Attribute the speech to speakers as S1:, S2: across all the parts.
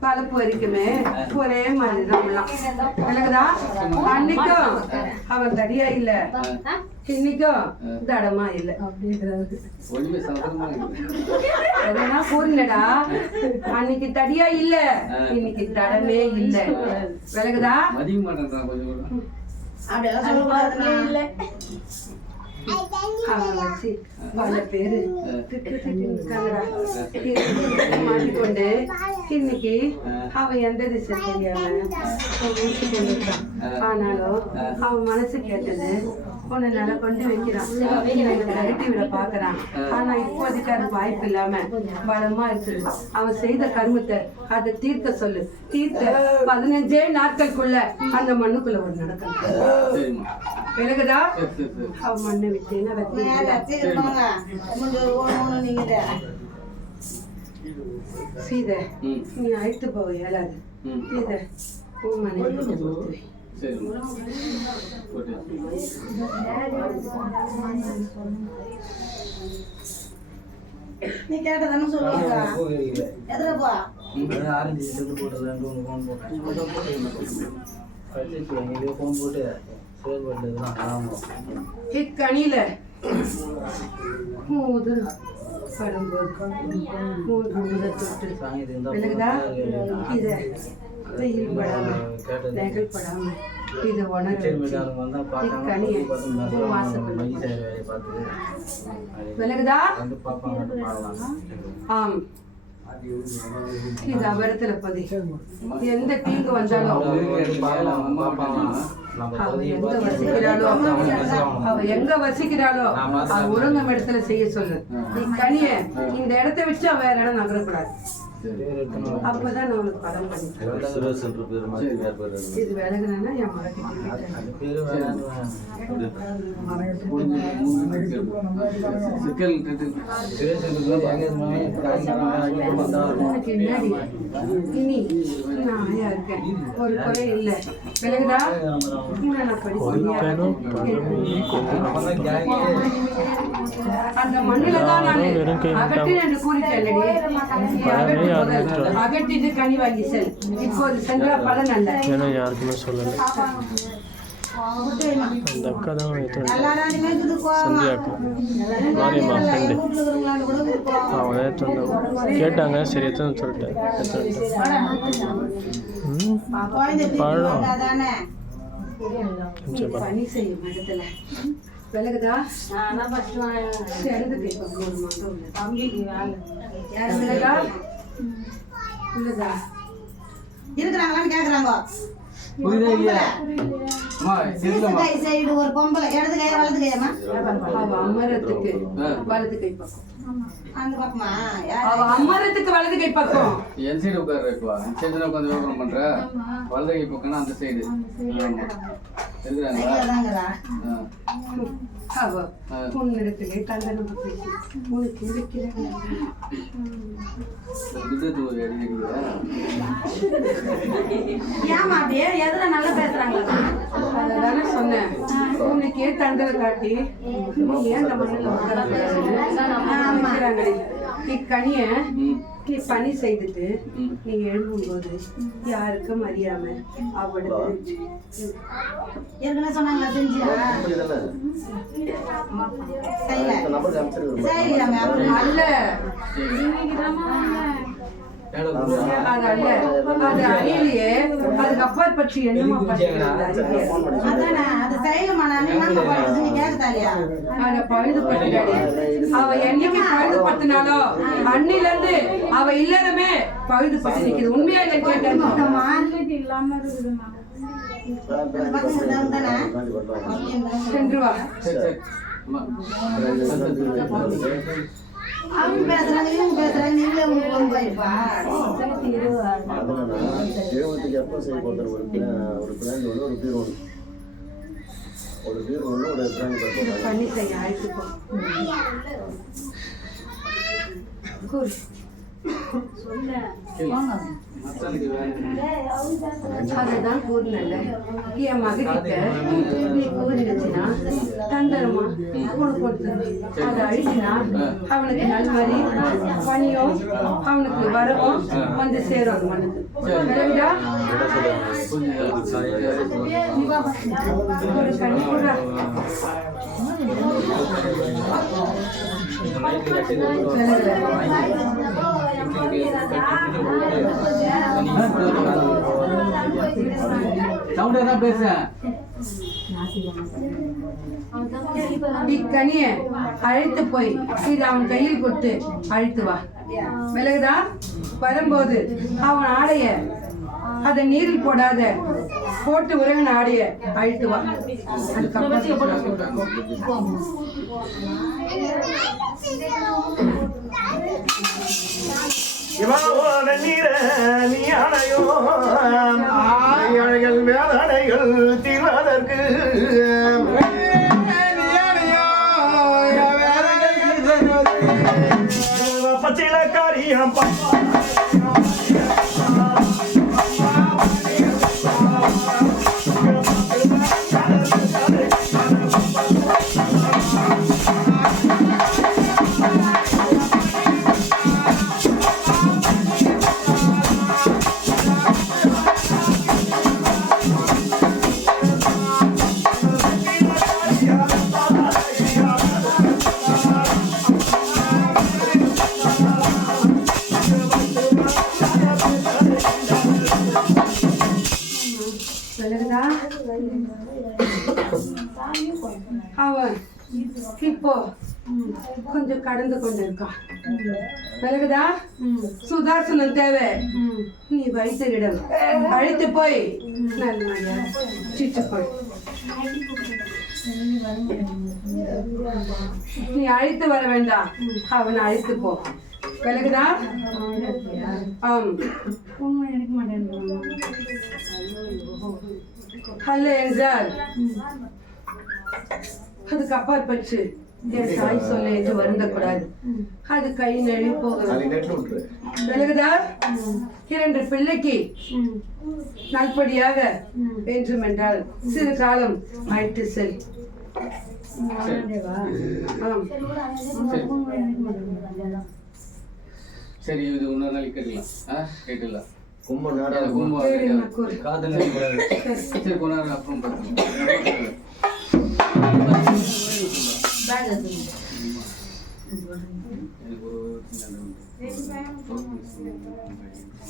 S1: கலப்பு வரைக்குமே ஒரே மாதிரி தான் அன்னைக்கும் அவன் தடியா இல்ல. இன்னைக்கும் தடமா இல்ல. அப்படின்றது கூறலடா அன்னைக்கு தடியா இல்ல. இன்னைக்கு தடமே இல்ல.
S2: கூட.
S3: அப்படியெல்லாம்.
S1: வச்சு பல பேரு மாட்டிக்கொண்டு இன்னைக்கு அவன் எந்த திசை தெரியாம ஊசி கொண்டிருக்கான் ஆனாலும் அவன் மனசு கேட்டது உன்னை நல்லா கொண்டு வைக்கிறான். எனக்கு விரட்டி விட பாக்குறான் ஆனா இப்போதைக்கு அது வாய்ப்பு இல்லாம பலமா இருக்குது. அவன் செய்த கர்மத்தை அதை தீர்க்க சொல்லு. தீர்த்த பதினஞ்சே நாட்களுக்குள்ள அந்த மண்ணுக்குள்ள ஒரு நடக்கணும்.
S2: சரிம்மா
S1: விலகுதா? அவன் மண்ணை விட்டேன்னா சீதை நீ அழைத்து போக இயலாது. சீதை
S3: நீ கேட்டதானே சொல்லுவாங்க. எதுல போ?
S4: ஆரஞ்சு செட்டு போட்டு ரெண்டு மூணு ஃபோன் போட்டேன் கழிச்சு எங்கேயோ ஃபோன் போட்டு செயல்பட்டு தான் இருந்தால்
S1: இத வெயில் படாம நெகல் படாம இத உணர வச்சு
S4: வந்தால்
S1: இக்கணியை
S4: பார்த்தாங்க
S1: உன் வாசப்படி
S4: மை செய்கிற வேலையை பார்த்துட்டு
S1: விலகுதா
S4: வந்து பார்ப்பாங்க பாடலாம்
S1: ஆம். இது அபரத்துல பதி. எந்த தீங்கு வந்தாலும் அவ எங்க வசிக்கிறாளோ அவ எங்க வசிக்கிறாளோ அவ ஒழுங்கம் இடத்துல செய்ய சொல்லு. நீ கனிய இந்த இடத்த வச்சு அவ வேற இடம் நகரக்கூடாது. அப்பதான் நான் உனக்கு பலம் பண்ணி
S5: சுரேஷ் என்ற பேர் மாற்றி வேறு பேர் எழுதணும்.
S1: இது விலகுனா என் மகன் இருக்கேன் ஒரு குறை இல்ல. அந்த மண்ணில தான் நான் அகற்றி என்று கூறிட்டேன் அகற்றிட்டு கனி வாங்கி செல் இப்போது சென்ற பலன் அல்ல
S6: யாருக்குமே சொல்லலை அந்த அக்கா தான் சந்தியா அக்கா மாரியம்மா ஃப்ரெண்டு. அவங்க கேட்டாங்க சரி எடுத்து சொல்லிட்டேன். பழம்.
S1: உள்ளதா
S3: இருக்கிறாங்களான்னு கேக்குறாங்க.
S2: புரியுதா இல்லையா அம்மா சரியில்லம்மா
S3: கை சைடு ஒரு பொம்பளை இடது கையா வலது கையாமா
S1: அவ அமரத்துக்கு வலது கை பக்கம் அமரத்துக்கு வலது கை பக்கம்.
S2: என் சைடு உட்காரு இப்போ. என் சைடு உட்காந்து விவரம் பண்ற? வலது கை பக்கம்னா அந்த சைடு இருக்கிறாங்களா
S3: ஏமா அப்படியே எதுல நல்லா பேசுறாங்களா
S1: உனக்கே தண்டனை காட்டி நீ ஏன் இந்த மண்ணில் உட்கார இக்கனிய
S2: ம்.
S1: நீ பணி செய்துட்டு
S2: ம்.
S1: நீ எழும்பும்போது யாருக்கும் அறியாம அவளுக்கு.
S3: ஏற்கனவே சொன்னாங்களா செஞ்சியா? செய்யல.
S1: அல்ல
S2: கொடுத்தா?
S1: அது அறியலையே அதுக்கு அப்பாற்பட்டு என்னமா
S3: அது
S1: பழுது அவ என்னைக்கு பழுது பத்தினாலோ அன்னில இருந்து அவ இல்லறமே பழுது பட்டு நிக்குது. உண்மையா இல்ல கேட்டேன்.
S3: பக்கம் தானே
S1: சென்று வா.
S2: சரி. சரி. அம்மா
S3: அவங்க பேசுறாங்க இவங்க பேசுறாங்க நீங்களே உங்களுக்கு வந்து போயிருப்பா
S5: எழுபத்துக்கு எப்போ செய்ய போகிறது ஒரு ஒரு பிளான் ஒன்று ஒரு பீர் ஒன்று ஒரு பீர் ஒன்று ஒரு பிளான் போட்டு
S1: பண்ணி செய்ய போ கூறு
S2: மச்சானுக்கு வேலை
S1: அதுதான் கூறினல என் மகக்கிட்ட கூறினுச்சுன்னா தந்தரமா? உனக்கு கொடுத்துரு அதை அழிச்சுனா அவனுக்கு நல்ல மாதிரி பணியும் அவனுக்கு வரவும் வந்து சேரும் அந்த ஒரு கண்ணி கூட.
S2: சவுண்டா தான் பேசுறேன்
S1: இக்கனிய அழைத்து போய். இது அவன் கையில் கொடுத்து அழைத்து வா. விலகுதா? வரும்போது அவன் ஆடைய அதை நீரில் போடாத போட்டு உறங்கின ஆடைய அழைத்து வா. அதுக்கப்புறம்
S7: இவனோட நீர நீ அணையோ? அணைகள் வேதனைகள்
S1: இப்போ கொஞ்சம் கடந்து கொண்டு இருக்கான் விலகுதா சுதாசனம் தேவை. நீ வைத்திரிடம் அழைத்து போய். போய் நீ அழைத்து வர வேண்டாம். அவனை அழைத்து போ. விலகுதா? ஆம். அல்ல என்றால் அதுக்கு அப்பாற்பட்டு என் தாய் சொல்ல என்று வருந்தக்கூடாது. அது கை நழுவி போகிறது. விலகுதா? இரண்டு பிள்ளைக்கு நல்படியாக வேண்டும் என்றால் சிறு காலம் அழைத்து செல்.
S2: சரி. இது இன்னொரு நாளைக்கு கேட்டுக்கலாம். ஆ கேட்டுக்கலாம்.
S5: கும்ப
S2: கேட்கல.
S1: மக்கூர்.
S4: காதல்
S2: சரி அப்புறம் பார்த்துக்கலாம் Thank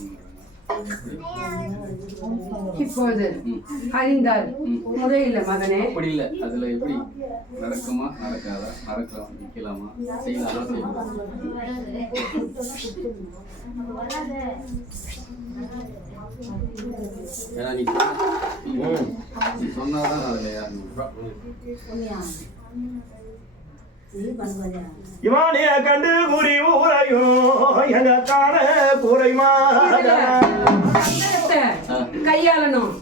S2: you.
S1: இப்போது அறிந்தால் முறையில்லை மகனே.
S2: அப்படி இல்லை. அதுல எப்படி? நடக்குமா? நடக்காதா? நடக்கலாம். நிக்கலாமா? செய்யலாமா? ஏன்னா நீ நீ சொன்னாதான் அதுல
S7: இவானிய கண்டு குறி ஊரையும் எங்க காண குறைமா?
S1: தந்திரத்தை கையாளணும்.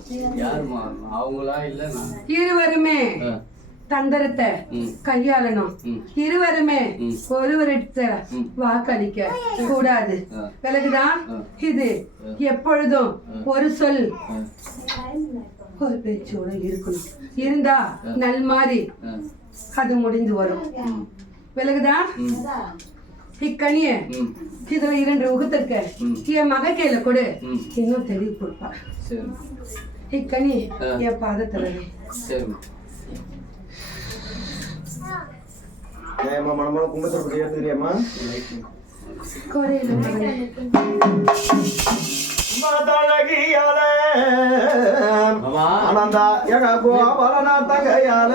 S1: இருவருமே தந்திரத்தை. கையாளணும். இருவருமே. ஒருவரிடத்த. வாக்களிக்க கூடாது. விலகுதான். இது எப்பொழுதும் ஒரு சொல். ஒரு பேச்சோட இருக்கணும். இருந்தா நல் மாதிரி அது முடிந்து வரும். விலகுதா?
S2: ம்,
S1: இக்கனிய இதுல இரண்டு உகுத்திருக்க. என் மக கையில கொடு. இன்னும் தெளிவு கொடுப்பா. இக்கனி. என் பாதத்துல
S5: ஏம்மா மனமளவு கும்பத்தை
S7: எங்க கோபாலனா தகையால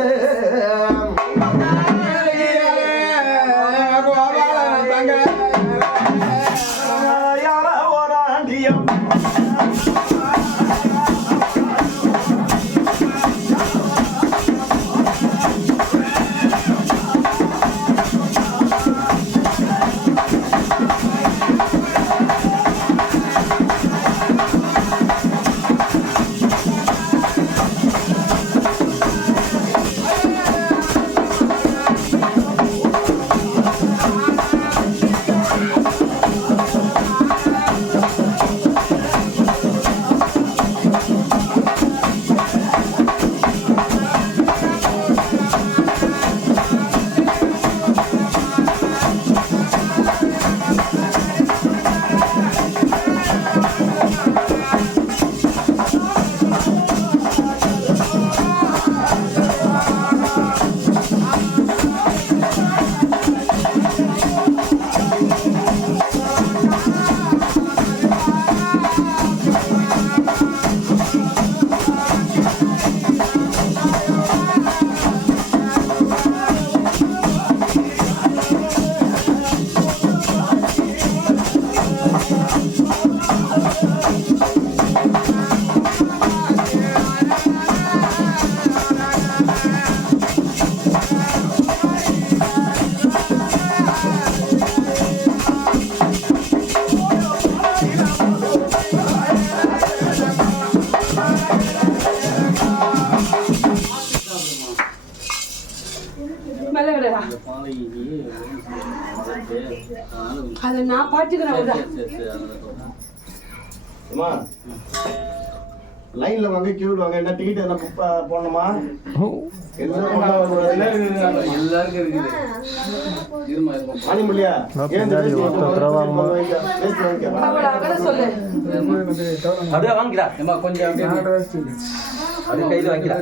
S7: ஓராண்டியம்
S1: ஆ அதை நான்
S7: அம்மா லைன்ல வாங்க கியூல வாங்க. என்ன டிக்கெட் எல்லாம் புக் ப- போடணுமா? எல்லாரும்
S2: எல்லாருக்கும் இருக்குது.
S7: முடியா
S8: அப்படியே வாங்கிடா.
S2: ஏம்மா கொஞ்சம் அப்படியே
S8: கையில் வாங்கிடா.